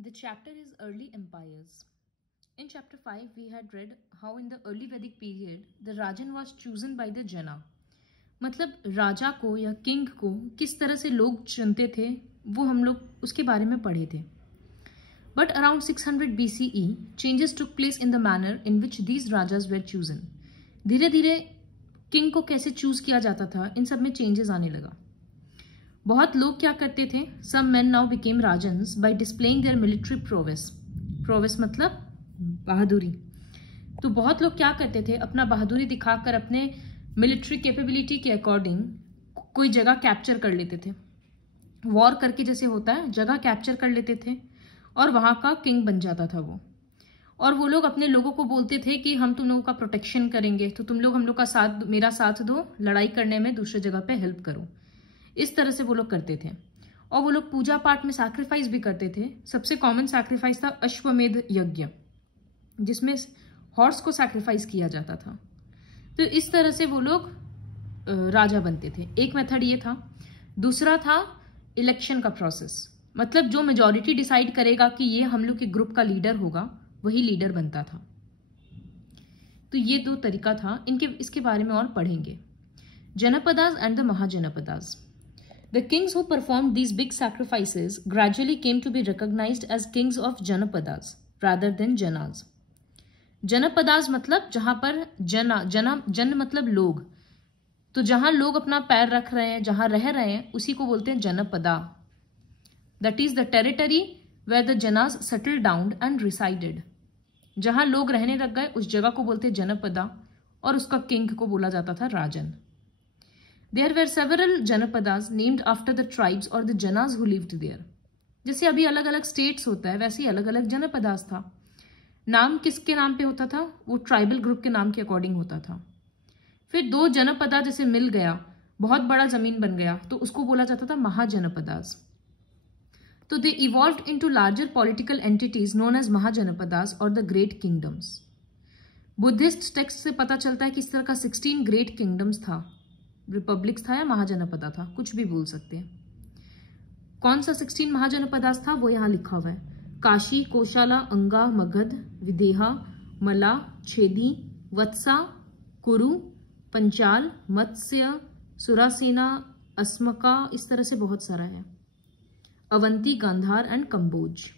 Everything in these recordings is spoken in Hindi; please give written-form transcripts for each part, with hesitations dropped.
The chapter is Early Empires. In chapter 5, we had read how in the early Vedic period, the Rajan was chosen by the Jana. मतलब राजा को या किंग को किस तरह से लोग चुनते थे वो हम लोग उसके बारे में पढ़े थे. But around 600 BCE, changes took place in the manner in which these rajas were chosen. धीरे धीरे किंग को कैसे चूज किया जाता था इन सब में चेंजेस आने लगा. बहुत लोग क्या करते थे, सम मेन नाउ बिकेम राजन्स by displaying their military prowess. Prowess मतलब बहादुरी. तो बहुत लोग क्या करते थे, अपना बहादुरी दिखाकर अपने मिलिट्री कैपेबिलिटी के अकॉर्डिंग कोई जगह कैप्चर कर लेते थे. वॉर करके जैसे होता है, जगह कैप्चर कर लेते थे और वहां का किंग बन जाता था वो. और वो लोग अपने लोगों को बोलते थे कि हम तुम लोगों का प्रोटेक्शन करेंगे, तो तुम लोग हम लोग का साथ, मेरा साथ दो, लड़ाई करने में दूसरे जगह पे हेल्प करो. इस तरह से वो लोग करते थे. और वो लोग पूजा पाठ में सैक्रिफाइस भी करते थे. सबसे कॉमन सैक्रिफाइस था अश्वमेध यज्ञ, जिसमें हॉर्स को सैक्रिफाइस किया जाता था. तो इस तरह से वो लोग राजा बनते थे. एक मेथड ये था. दूसरा था इलेक्शन का प्रोसेस. मतलब जो मेजॉरिटी डिसाइड करेगा कि ये हम लोग के ग्रुप का लीडर होगा, वही लीडर बनता था. तो ये दो तरीका था. इसके बारे में और पढ़ेंगे. Janapadas and the Mahajanapadas. The kings who performed these big sacrifices gradually came to be recognized as kings of Janapadas rather than Janas. Janapadas मतलब जहां पर जन मतलब लोग. तो जहां लोग अपना पैर रख रहे हैं, जहां रह रहे हैं, उसी को बोलते हैं जनपदा. That is the territory where the Janas settled down and resided. जहां लोग रहने लग गए उस जगह को बोलते हैं जनपदा और उसका किंग को बोला जाता था राजन. There were several Janapadas named after the tribes or the Janas who lived there. जैसे अभी अलग अलग स्टेट्स होता है, वैसे ही अलग अलग जनपदास था. नाम किसके नाम पे होता था? वो ट्राइबल ग्रुप के नाम के अकॉर्डिंग होता था. फिर दो जनपदा जैसे मिल गया, बहुत बड़ा जमीन बन गया, तो उसको बोला जाता था महाजनपदास. तो they evolved into larger political entities known as Mahajanapadas और the great kingdoms. Buddhist text से पता चलता है कि इस तरह का 16 ग्रेट किंगडम्स था. रिपब्लिक्स था या महाजनपदा था, कुछ भी बोल सकते हैं. कौन सा 16 महाजनपदास था वो यहाँ लिखा हुआ है. काशी, कोशाला, अंगा, मगध, विदेहा, मला, छेदी, वत्सा, कुरु, पंचाल, मत्स्य, सुरासेना, अस्मका, इस तरह से बहुत सारा है. Avanti, Gandhara and Kamboja.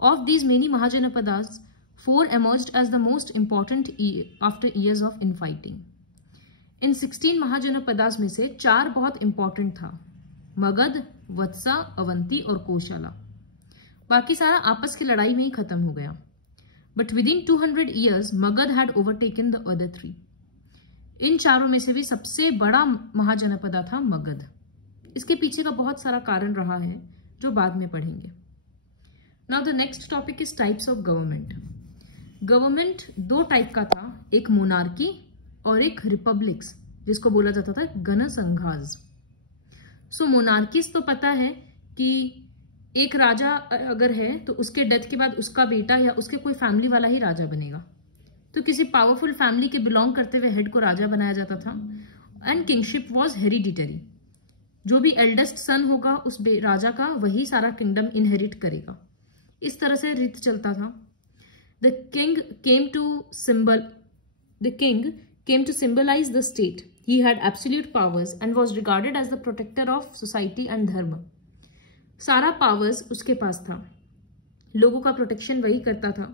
Of these many mahajanapadas 4 emerged as the most important after years of infighting. इन 16 महाजनपदास में से 4 बहुत इंपॉर्टेंट था. मगध, वत्सा, अवंती और कोशाला. बाकी सारा आपस की लड़ाई में ही खत्म हो गया. But with in 200 years Magadh had overtaken the other 3. इन चारों में से भी सबसे बड़ा महाजनपदा था मगध. इसके पीछे का बहुत सारा कारण रहा है जो बाद में पढ़ेंगे. Now the next topic is types of government. Government 2 type का था. एक मोनार्की और एक रिपब्लिक्स, जिसको बोला जाता था गणसंघाज. सो मोनार्किस तो पता है कि एक राजा अगर है तो उसके डेथ के बाद उसका बेटा या उसके कोई फैमिली वाला ही राजा बनेगा. तो किसी पावरफुल फैमिली के बिलोंग करते हुए हेड को राजा बनाया जाता था. And kingship was hereditary. जो भी एल्डेस्ट सन होगा उस राजा का, वही सारा किंगडम इनहेरिट करेगा. इस तरह से रीत चलता था. The king came to symbolize the state. He had absolute powers and was regarded as the protector of society and dharma. सारा पावर्स उसके पास था. लोगों का प्रोटेक्शन वही करता था.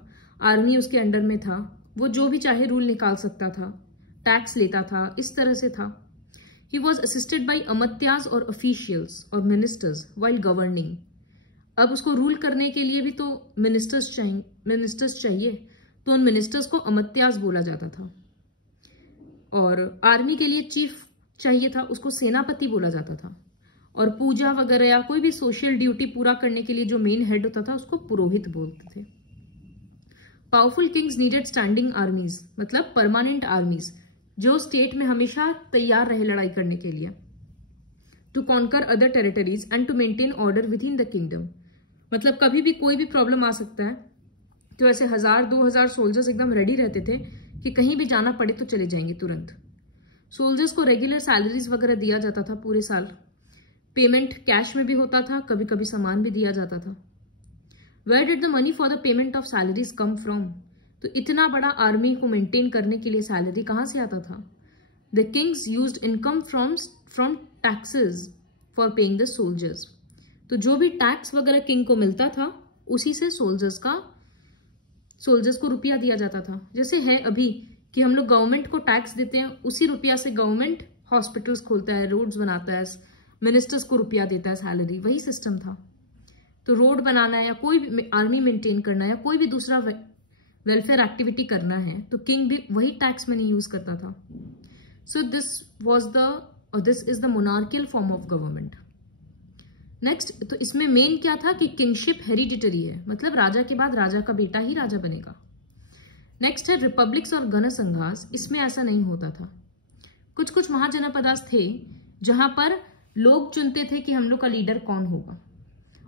आर्मी उसके अंडर में था. वो जो भी चाहे रूल निकाल सकता था. टैक्स लेता था. इस तरह से था. He was assisted by अमत्यास और ऑफिशियल्स और मिनिस्टर्स while governing. अब उसको रूल करने के लिए भी तो मिनिस्टर्स चाहिए. तो उन मिनिस्टर्स को अमत्यास बोला जाता था. और आर्मी के लिए चीफ चाहिए था, उसको सेनापति बोला जाता था. और पूजा वगैरह या कोई भी सोशल ड्यूटी पूरा करने के लिए जो मेन हेड होता था उसको पुरोहित बोलते थे. पावरफुल किंग्स नीडेड स्टैंडिंग आर्मीज, मतलब परमानेंट आर्मीज, जो स्टेट में हमेशा तैयार रहे लड़ाई करने के लिए. To conquer other territories and to maintain order within the kingdom. मतलब कभी भी कोई भी प्रॉब्लम आ सकता है, तो ऐसे 1000-2000 सोल्जर्स एकदम रेडी रहते थे कि कहीं भी जाना पड़े तो चले जाएंगे तुरंत. सोल्जर्स को रेगुलर सैलरीज वगैरह दिया जाता था पूरे साल. पेमेंट कैश में भी होता था, कभी कभी सामान भी दिया जाता था. Where did the money for the payment of salaries come from? तो इतना बड़ा आर्मी को मेंटेन करने के लिए सैलरी कहाँ से आता था? The Kings used income from taxes for paying the soldiers. तो जो भी टैक्स वगैरह किंग को मिलता था उसी से सोल्जर्स को रुपया दिया जाता था। जैसे है अभी कि हम लोग गवर्नमेंट को टैक्स देते हैं, उसी रुपया से गवर्नमेंट हॉस्पिटल्स खोलता है, रोड्स बनाता है, मिनिस्टर्स को रुपया देता है सैलरी, वही सिस्टम था। तो रोड बनाना है या कोई भी आर्मी मेंटेन करना है या कोई भी दूसरा वेलफेयर एक्टिविटी करना है तो किंग भी वही टैक्स मनी यूज करता था। So this is the monarchial form of government. Next, तो इसमें मेन क्या था कि किंगशिप हेरिडिटरी है, मतलब राजा के बाद राजा का बेटा ही राजा बनेगा। नेक्स्ट है रिपब्लिक्स और गणसंघास। इसमें ऐसा नहीं होता था। कुछ कुछ महाजनपदास थे जहां पर लोग चुनते थे कि हम लोग का लीडर कौन होगा,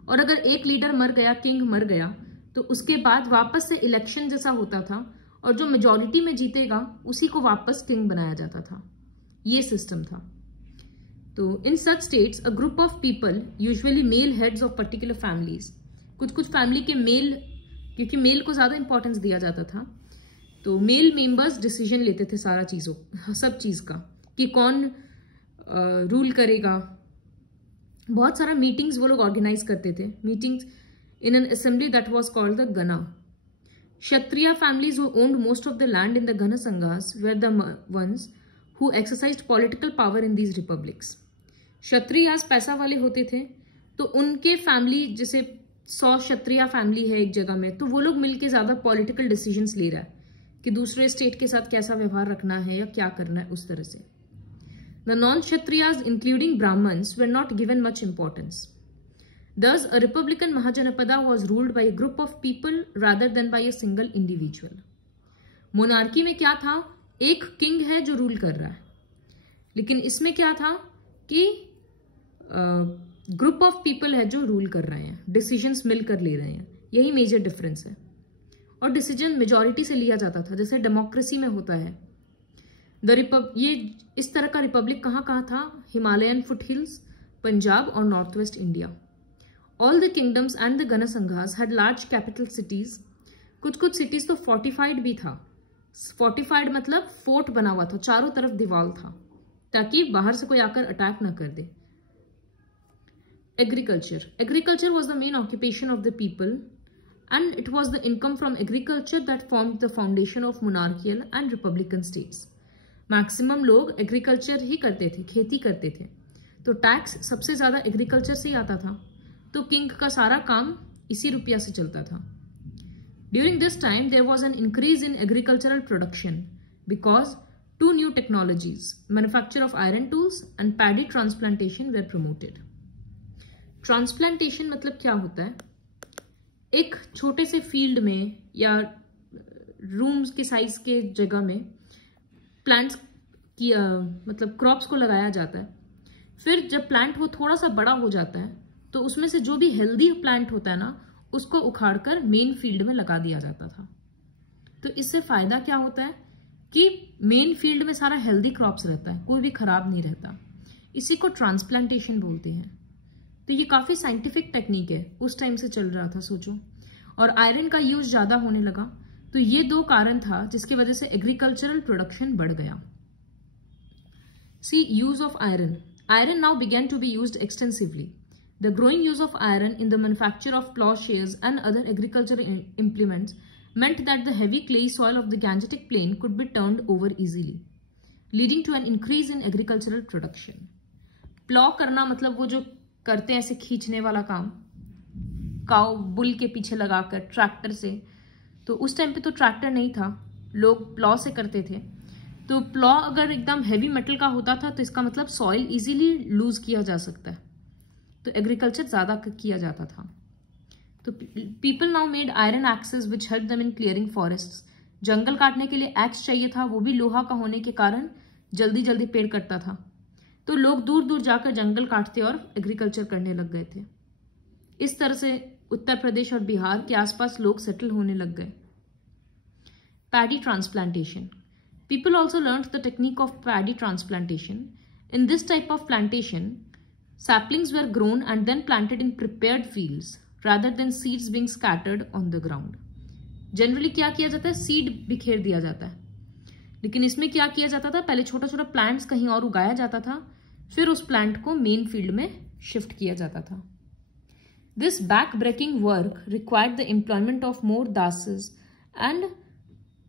और अगर एक लीडर मर गया, किंग मर गया, तो उसके बाद वापस से इलेक्शन जैसा होता था और जो मेजॉरिटी में जीतेगा उसी को वापस किंग बनाया जाता था। ये सिस्टम था। तो in such states a group of people, usually male heads of particular families, कुछ कुछ फैमिली के मेल, क्योंकि मेल को ज्यादा इंपॉर्टेंस दिया जाता था, तो मेल मेंबर्स डिसीजन लेते थे सब चीज का, कि कौन रूल करेगा। बहुत सारा मीटिंग्स वो लोग ऑर्गेनाइज करते थे, meetings in an assembly that was called the gana. Kshatriya families who owned most of the land in the gana sanghas were the ones who exercised political power in these republics. Kshatriya पैसा वाले होते थे, तो उनके फैमिली, जैसे 100 क्षत्रिय फैमिली है एक जगह में, तो वो लोग मिलके ज्यादा पॉलिटिकल डिसीजंस ले रहा है कि दूसरे स्टेट के साथ कैसा व्यवहार रखना है या क्या करना है, उस तरह से। The non-Kshatriyas, including Brahmins, were not given much importance. Thus, a republican Mahajanapada was ruled by a group of people rather than by a single individual. Monarchy में क्या था? एक किंग है जो रूल कर रहा है, लेकिन इसमें क्या था कि ग्रुप ऑफ पीपल है जो रूल कर रहे हैं, डिसीजंस मिलकर ले रहे हैं। यही मेजर डिफरेंस है। और डिसीजन मेजॉरिटी से लिया जाता था, जैसे डेमोक्रेसी में होता है। ये इस तरह का रिपब्लिक कहाँ था? हिमालयन फुटहिल्स, पंजाब और north west India. All the kingdoms and the gana संघास had large capital cities. कुछ कुछ सिटीज तो फोर्टिफाइड भी था। फोर्टिफाइड मतलब फोर्ट बना हुआ था, चारों तरफ दीवार था, ताकि बाहर से कोई आकर अटैक ना कर दे। Agriculture was the main occupation of the people, and it was the income from agriculture that formed the foundation of monarchical and republican states. Maximum लोग एग्रीकल्चर ही करते थे, खेती करते थे, तो टैक्स सबसे ज्यादा एग्रीकल्चर से ही आता था, तो किंग का सारा काम इसी रुपया से चलता था। During this time there was an increase in agricultural production because 2 new technologies, manufacture of iron tools and paddy transplantation were promoted. Transplantation मतलब क्या होता है? एक छोटे से फील्ड में या रूम्स के साइज के जगह में प्लांट्स की मतलब क्रॉप्स को लगाया जाता है। फिर जब प्लांट वो थोड़ा सा बड़ा हो जाता है तो उसमें से जो भी हेल्दी प्लांट होता है ना, उसको उखाड़कर मेन फील्ड में लगा दिया जाता था। तो इससे फायदा क्या होता है कि मेन फील्ड में सारा हेल्दी क्रॉप्स रहता है, कोई भी खराब नहीं रहता। इसी को ट्रांसप्लांटेशन बोलते हैं। तो ये काफी साइंटिफिक टेक्निक है, उस टाइम से चल रहा था, सोचो। और आयरन का यूज ज्यादा होने लगा, तो ये 2 कारण था जिसकी वजह से एग्रीकल्चरल प्रोडक्शन बढ़ गया। See use of iron. Iron now began to be used extensively. The growing use of iron in the manufacture of plowshares and other agricultural implements meant that the heavy clayey soil of the Gangetic plain could be turned over easily, leading to an increase in agricultural production. Plough करना मतलब वो जो करते हैं ऐसे खींचने वाला काम, काउ बुल के पीछे लगाकर ट्रैक्टर से। तो उस टाइम पे तो ट्रैक्टर नहीं था, लोग प्लॉ से करते थे। तो प्लॉ अगर एकदम हैवी मेटल का होता था तो इसका मतलब सॉइल इजीली लूज किया जा सकता है, तो एग्रीकल्चर ज्यादा किया जाता था। तो people now made iron axes which help them in clearing forests. जंगल काटने के लिए एक्स चाहिए था, वो भी लोहा का होने के कारण जल्दी जल्दी पेड़ कटता था, तो लोग दूर दूर जाकर जंगल काटते और एग्रीकल्चर करने लग गए थे। इस तरह से उत्तर प्रदेश और बिहार के आसपास लोग सेटल होने लग गए। Paddy transplantation. People also learned the technique of paddy transplantation. In this type of plantation, saplings were grown and then planted in prepared fields. rather than seeds being scattered on the ground. Generally क्या किया जाता है, सीड बिखेर दिया जाता है, लेकिन इसमें क्या किया जाता था, पहले छोटा छोटा प्लांट्स कहीं और उगाया जाता था, फिर उस प्लांट को मेन फील्ड में शिफ्ट किया जाता था. This back-breaking work required the employment of more dases and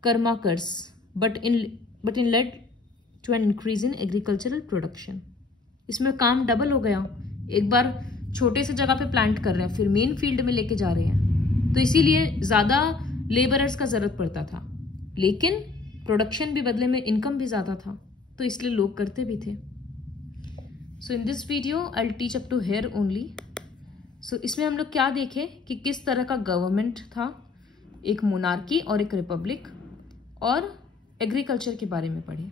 karmakars, but in led to an increase in agricultural production. इसमें काम डबल हो गया, एक बार छोटे से जगह पे प्लांट कर रहे हैं, फिर मेन फील्ड में लेके जा रहे हैं, तो इसीलिए ज़्यादा लेबरर्स का ज़रूरत पड़ता था, लेकिन प्रोडक्शन भी बदले में इनकम भी ज़्यादा था, तो इसलिए लोग करते भी थे. So in this video I will teach up to here only. So इसमें हम लोग क्या देखें कि किस तरह का गवर्नमेंट था, एक मोनार्की और एक रिपब्लिक, और एग्रीकल्चर के बारे में पढ़े.